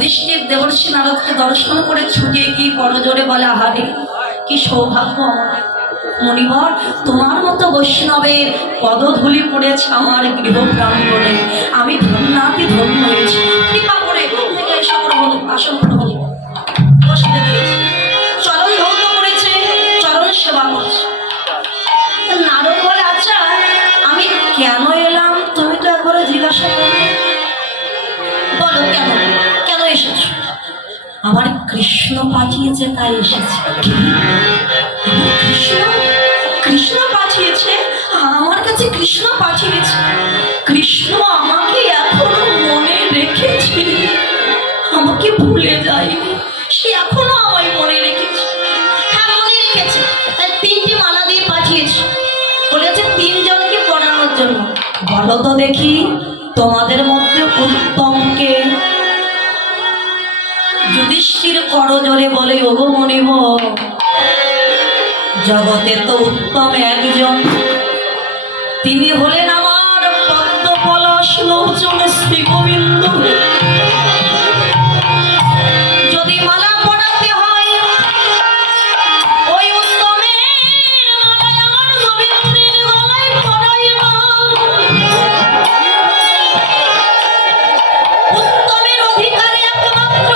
যুধিষ্ঠির দেবর্ষি নারদকে দর্শন করে ছুটে গিয়ে করজোড়ে বলে, আহারে কি সৌভাগ্য আমার মণিবর, তোমার মতো বৈষ্ণবের পদধূলি পড়েছে আমার গৃহ প্রাঙ্গণে, আমি ধন্যাতি ধন্য হয়েছি। কৃপা করে সকল আসন গ্রহণ বসতে দিয়েছি, চরণ ধৌত করেছে, চরণ সেবা করছে। নারদ বলে, আচ্ছা আমি কেন এলাম তুমি তো একবারে জিজ্ঞাসা করো, বলো কেন কেন এসেছো? আমার কৃষ্ণ পাঠিয়েছে তাই এসেছি। কৃষ্ণ কৃষ্ণ পাঠিয়েছে? আমার কাছে কৃষ্ণ পাঠিয়েছে? কৃষ্ণ আমাকে এখনো মনে রেখেছে, আমাকে ভুলে যায়নি, সে এখনো আমায় মনে রেখেছে। হ্যাঁ মনে রেখেছে, তাই 3টি মালা দিয়ে পাঠিয়েছে, বলেছে 3 জনকে পড়ানোর জন্য। বলো তো দেখি তোমাদের মধ্যে উত্তম কে? যুধিষ্ঠির করজোড়ে বলে, ওগো মণিবর, জগতে তো উত্তম একজন, তিনি হলেন আমার পদ্ম পলাশ লোচন শ্রী গোবিন্দ। যদি মালা পড়াতে হয় ওই উত্তমের মালা আমার গোবিন্দের গলায় পরাইব। উত্তমের অধিকারী একমাত্র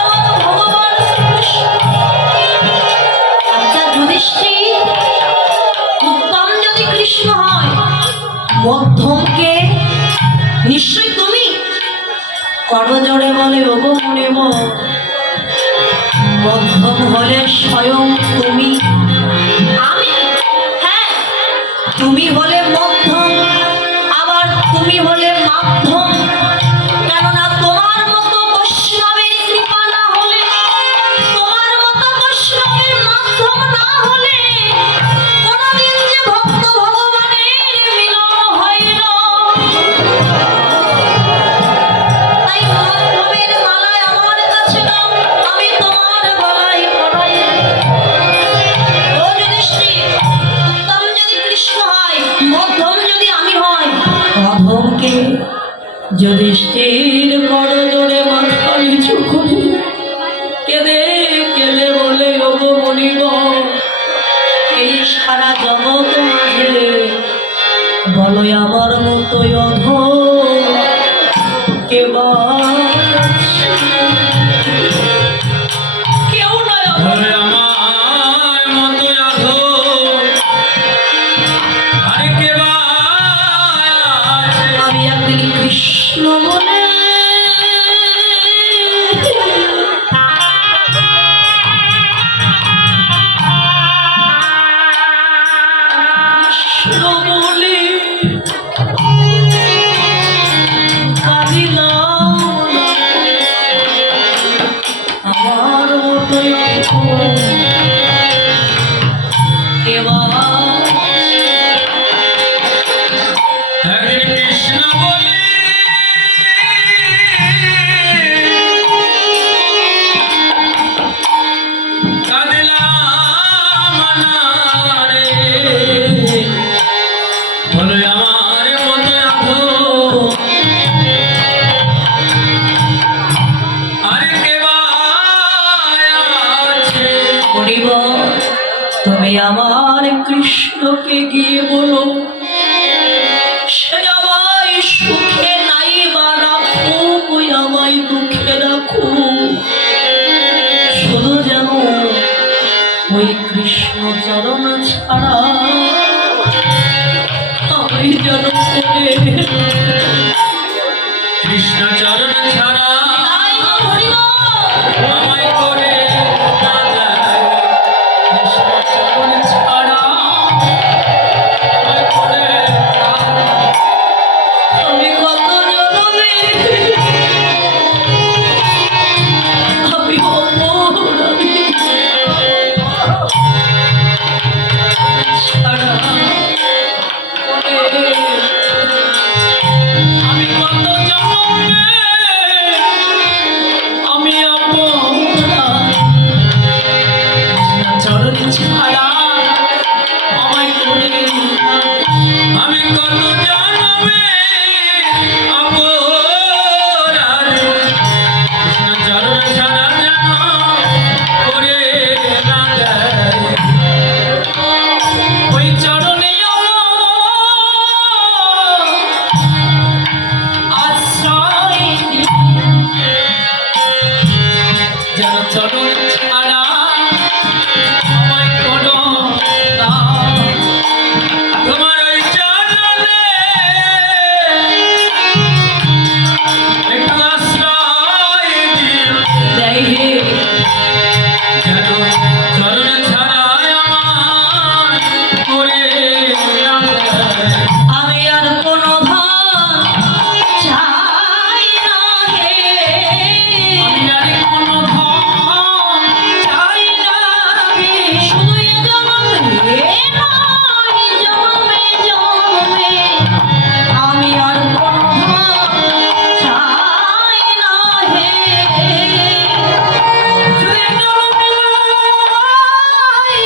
আমার ভগবান শ্রীকৃষ্ণ। আচ্ছা যুধিষ্ঠির, উত্তম যদি কৃষ্ণ হয়, মধ্যম কে? নিশ্চয় তুমি। করজোড়ে বলে, ওগো মণিবর, মধ্যম হলে স্বয়ং তুমি। আমি? হ্যাঁ, তুমি হলে মধ্যম, আবার তুমি হলে মাধ্যম। কেননা তোমার মতো বৈষ্ণবের কৃপা না হলে, তোমার মতো বৈষ্ণবের মাধ্যম না হলে কোনদিন যে ভক্ত ভগবানের মিলন হয় না। তাই মাধ্যমের মালায় আমার কাছে নাও, আমি তোমার গলায় পরাই। ও যুধিষ্ঠির, উত্তম যদি কৃষ্ণ হয়, মধ্যম যদি আমি হয়, অধমকে? যুধিষ্ঠির করজোড়ে মাথা নিচু করে কেঁদে কেঁদে বলে, ওগো মণিবর, এই সারা জগৎ মাঝে বলো আমার মতো অধম কে বা আছে? কেউ নয় আমার মতো অধম, আরে কে বা আছে? আমি একদিন কৃষ্ণ বলে কৃষ্ণ বলে কাঁদিলাম, আমার মতো কে বা আছে? একদিন কৃষ্ণ বলে কাঁদিলাম না রে, বলে আমার মতো অধম, আরে কে বা আছে? মণিবর, তুমি আমার কৃষ্ণকে গিয়ে বলো, সে আমায় সুখে নাই বা রাখুক, ওই আমায় দুঃখে রাখুক, শুধু যেন ওই কৃষ্ণ চরণ ছাড়া আমি যেন কৃষ্ণ চরণ ছাড়া আমায় করে না দেয়, কৃষ্ণ চরণ ছাড়া আমায় করে না দেয়। আমি কত জনমে আমি অপরাধী ছাড়া আমি কত জনমে যেন চরণ ছাড়া আমায় কোনো না। তোমার ওই চরণে একটু আশ্রয় দিও। দেয় হে যেন চরণ ছাড়া আমায় করে রাখে। আমি আর কোনো ধন চাই না হে আমি আর কোনো ধন চাই না রে। শুধু এ জন্মে নয় জন্মে জন্মে আমি আর কোনো ধন চাই না হে শুধু জনমে নয়,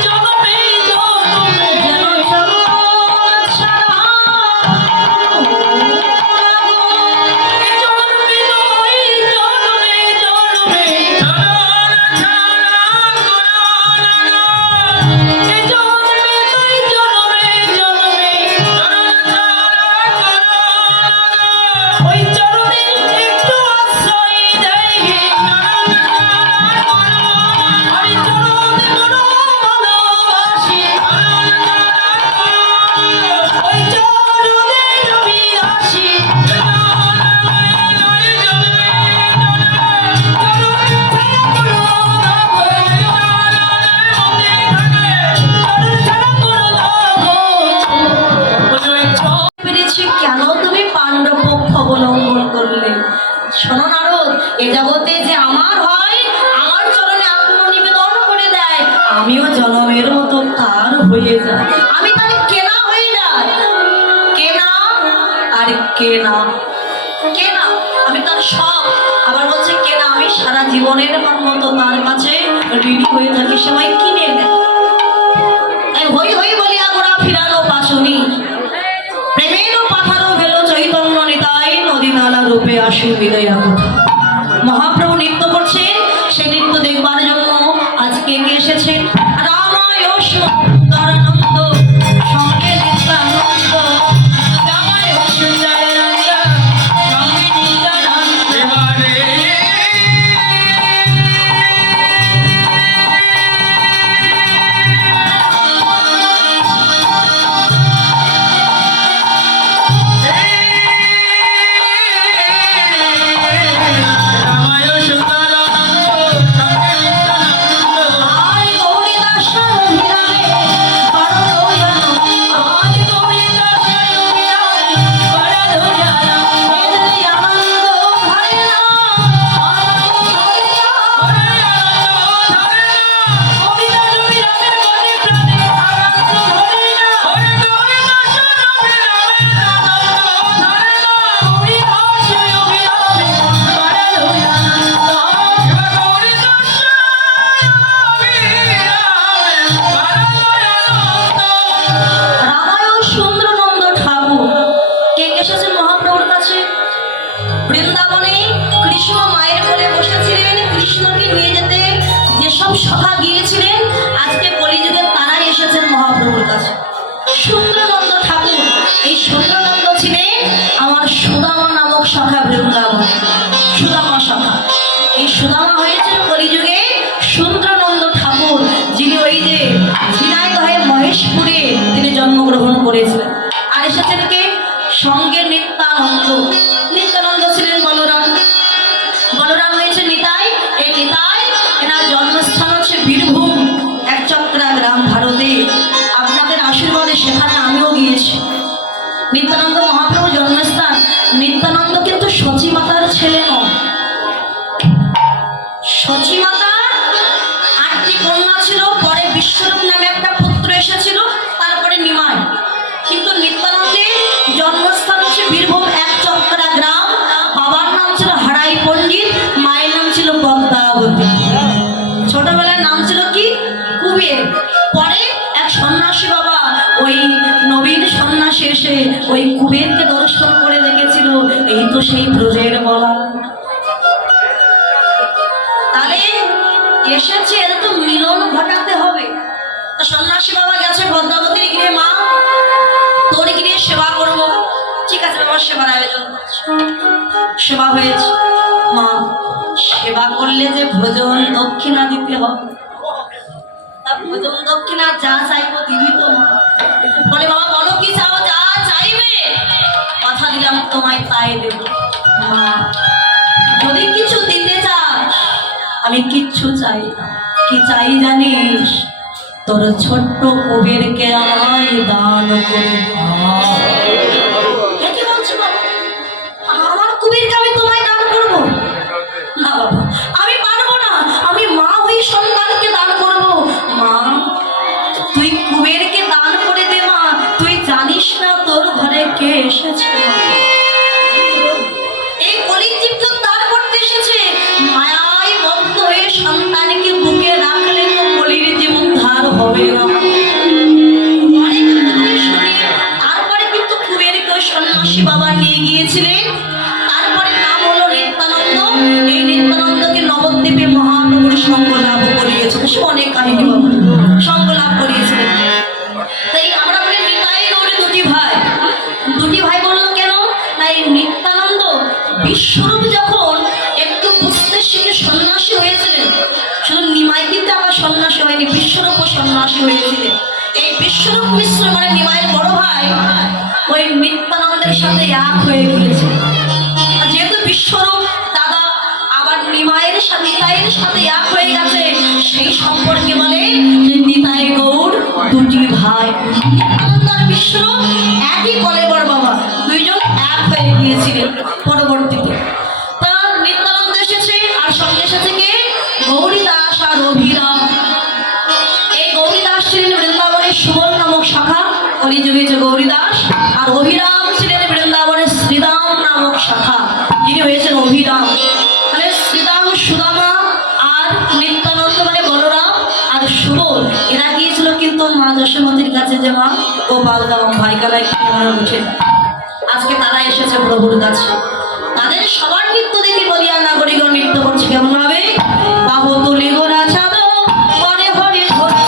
জনমে জনমে। যেন চরণ ছাড়া জনমে নয়, জনমে জনমে। চরণ ছাড়া করো না গো। এ জনমে নয়, জনমে জনমে। চরণ ছাড়া করো না গো। ওই চরণে একটু আশ্রয় দেয় হে। চরণ ছাড়া করো না। আমি চরণে কোনো ভালোবাসি। চরণ ছাড়া করো না। ওই চরণে আমি আসি। পেরেছি কেন তুমি পাণ্ডব পক্ষ অবলম্বন করলে? শোনো নারদ, এ জগতে যে আমার হয়, আমার চরণে আত্মনিবেদন করে দেয়, আমিও জনমের মতো তার হয়ে যাই। আমি তার কেনা হয়ে যাই। কেনা আর কেনা, কেনা আমি তার সব। আবার বলছে কেনা, আমি সারা জীবনের মতো তার কাছে ঋণী হয়ে থাকি, সবাই কিনে নেয়। তাই হই হই বলিয়া গোড়া ফিরানো পাশুনি, প্রেমের পাথারও ভেলো চৈতন্য নিতাই, নদী নালা রূপে আসি বিদয়া কোথা। মহাপ্রভু নৃত্য করছেন, সেই নৃত্য দেখবার জন্য আজকে কে এসেছে? রামায় সুন্দরানন্দ সঙ্গে নিত্যানন্দ, রামায় সুন্দরানন্দ সঙ্গে নিত্যানন্দ। আয় গৌরী দাসের হৃদয়ে বড় দয়ালু, আয় গৌরী দাসের হৃদয়ে বড় দয়ালু, এদের আনন্দ ভরে না, আনন্দ ভরে না, গৌরী দাস বিরামের মনে প্রাণে আনন্দ ভরে না, গৌরী দাসের বিরামের আনন্দ ভরে না, গৌরী দাসের বিরামে বড় দয়ালু। রামায়ণ সুন্দরানন্দ ঠাকুর কে এসেছেন মহাপ্রভুর কাছে? বৃন্দাবনে কৃষ্ণ মায়ের কোলে বসেছিলেন, কৃষ্ণকে নিয়ে যেতে যেসব সখা গিয়েছিলেন, আজকে কলিযুগে তারাই এসেছেন মহাপ্রভুর কাছে। সুন্দরানন্দ ঠাকুর, এই সুন্দরানন্দ ছিলেন আমার সুদামা নামক সখা বৃন্দাবনে, সুদামা সখা। এই সুদামা হয়েছেন কলিযুগে সুন্দরানন্দ ঠাকুর, যিনি ওই যে ঝিনাইদহে মহেশপুরে তিনি জন্মগ্রহণ করেছিলেন। আর এসেছেন কে? সঙ্গে নিত্যানন্দ। নিত্যানন্দ ছিলেন বলরাম, বলরাম হয়েছে নিতাই। এই নিতাই, এনার জন্মস্থান হচ্ছে বীরভূম, একচক্রা গ্রাম, ভারতে। আপনাদের আশীর্বাদে সেখানে আমিও গিয়েছি। নিত্যানন্দ মহাপ্রভু জন্মস্থান। নিত্যানন্দ কিন্তু সচিমাতার ছেলে নন। সচিমাতা 8টি কন্যা ছিল, পরে বিশ্বরূপ নামে একটা পুত্র এসেছিল, তারপরে নিমাই। কিন্তু নিত্যানন্দের জন্মস্থান হচ্ছে বীরভূম, একচক্রা গ্রাম। বাবার নাম ছিল হারাই পণ্ডিত, মায়ের নাম ছিল পদ্মাবতী। ছোটবেলার নাম ছিল কি? কুবের। পরে এক সন্ন্যাসী বাবা, ওই নবীন সন্ন্যাসী এসে ওই কুবেরকে দর্শন করে দেখেছিল, এই তো সেই ব্রজের বলা। তাহলে এসেছে, এটা তো মিলন ঘটাতে হবে। তো সন্ন্যাসী বাবা গেছে পদ্মাবতীর গৃহে, মা তোর গৃহে সেবা করব। ঠিক আছে বাবা, সেবার আয়োজন করছি। সেবা হয়েছে। মা সেবা করলে যে ভোজন দক্ষিণা দিতে হবে, তা ভোজন দক্ষিণা যা চাইবো দিবি তো মা। বলে বাবা বলো কি চাও, যা চাইবে কথা দিলাম তোমায় তাই দেব। মা যদি কিছু দিতে চাস আমি কিচ্ছু চাই না, কি চাই জানিস, তোর ছোট্ট কুবেরকে আমায় দান করে দে। এ কি বলছো বাবা? আমার কুবেরকে আমি তোমায় দান করবো না বাবা, আমি পারবো না, আমি মা হই সন্তানকে দান করবো। মা তুই কুবেরকে দান করে দে মা, তুই জানিস না তোর ঘরে কে এসেছে। এই কলির জীব তো দান করতে এসেছে, মায়ায় বদ্ধ হয়ে সন্তানকে বুকে রাখলে তো কলির জীব উদ্ধার হবে না। তারপরে কিন্তু কুবেরকে সন্ন্যাসী বাবা নিয়ে গিয়েছিলেন, তারপরে নাম হলো নিত্যানন্দ। এই নিত্যানন্দকে নবদ্বীপে মহানগর সঙ্গ লাভ করিয়েছিল, সে অনেক কাহিনী বাবা সঙ্গ লাভ করিয়েছিলেন। তাই আমরা বলি নিতাই গৌরী দুটি ভাই, দুটি ভাই বললো কেন না এই নিত্যানন্দ বিশ্বরূপ যখন একটু বুঝতে শিখে সন্ন্যাসী হয়েছিলেন, শুধু নিমাই কিন্তু আবার সন্ন্যাসী হয়নি, বিশ্বরূপও সন্ন্যাসী হয়েছিলেন। এই বিশ্বরূপ মিশ্র মানে নিমাইয়ের বড় ভাই ওই নিত্যানন্দের সাথে এক হয়ে গিয়েছে। যেহেতু বিশ্বরূপ দাদা আবার নিমাইয়ের সাথে নিতাইয়ের সাথে এক হয়ে গেছে, সেই সম্পর্কে বলে যে নিতাই গৌর দুটি ভাই। নিত্যানন্দ আর বিশ্বরূপ একই কলেবর বাবা, দুইজন এক হয়ে গিয়েছিলেন পরবর্তীতে। তা নিত্যানন্দ এসেছে আর সঙ্গে সাথে কে, গৌরীদাস আর অভিরাম। এই গৌরীদাস ছিলেন বৃন্দাবনের সুবল নামক শাখা, কলিযুগে যে গৌরীদাস, আর অভিরাম ছিলেন বৃন্দাবনের শ্রীদাম নামক শাখা, যিনি হয়েছেন অভিরাম। মানে শ্রীদাম সুদামা আর নিত্যানন্দ মানে বলরাম আর সুবল, এরা গিয়েছিল কিন্তু মা যশোমতীর কাছে, যে মা গোপাল দাম ভাইকালায় উঠে। আজকে তারা এসেছে প্রভুর কাছে, তাদের সবার নৃত্য দেখে বলিয়া নাগরিকগণ নৃত্য করছে কেমন হবে, বাহু তুলি গোরা চাঁদ হরে হরে হরে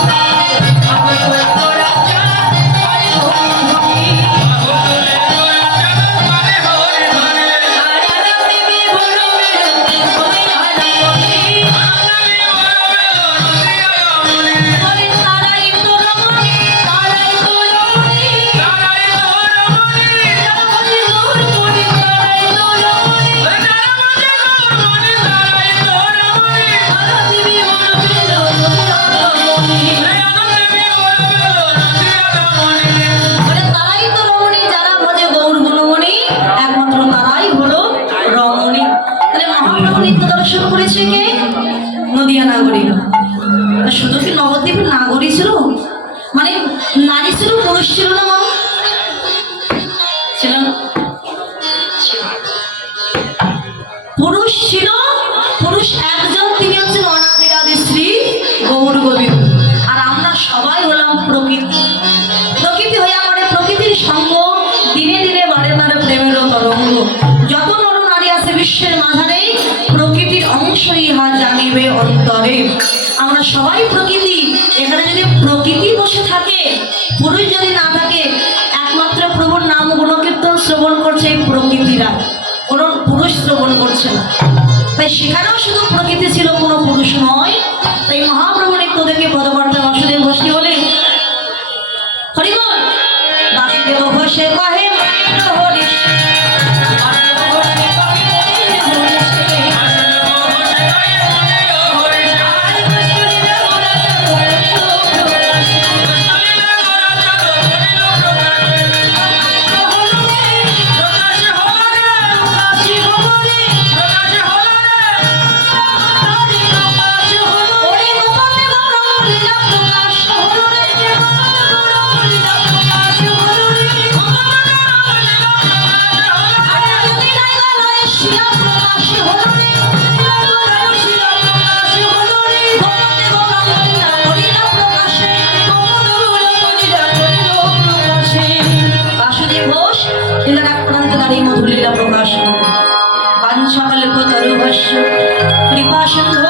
নদিয়া নাগরিক। শুধু কি নবদ্বীপের নাগরিক ছিল, মানে নারী ছিল, পুরুষ ছিল না মা, ছিল না? পুরুষ ছিল, পুরুষ একজন, তিনি হচ্ছেন অনাদির আদি শ্রী গৌর গোবিন্দ। আর আমরা সবাই হলাম প্রকৃতি, প্রকৃতি হয়ে আমাদের প্রকৃতির সঙ্গ দিনে দিনে বারে বারে প্রেমের তরঙ্গ। যত নর নারী আছে বিশ্বের মাঝারে প্রকৃতির অংশ ইহা জানিবে অন্তরে। আমরা সবাই প্রকৃতি, এখানে যদি প্রকৃতি বসে থাকে, পুরুষ যদি না থাকে, একমাত্র প্রভুর নাম গুণকীর্তন শ্রবণ করছে এই প্রকৃতিরা, কোনো পুরুষ শ্রবণ করছে না। তাই সেখানেও শুধু প্রকৃতি ছিল, কোনো পুরুষ নয়। তাই মহাপ্রভু নিত্য দেখে পদকর্তা বাসুদেব ঘোষকে বলে হরিবল বাসুদেব ঘোষে কহে হরিশ মধুলীলা প্রকাশ বাঞ্ছা কল্পতরুভস্য কৃপা সিন্ধু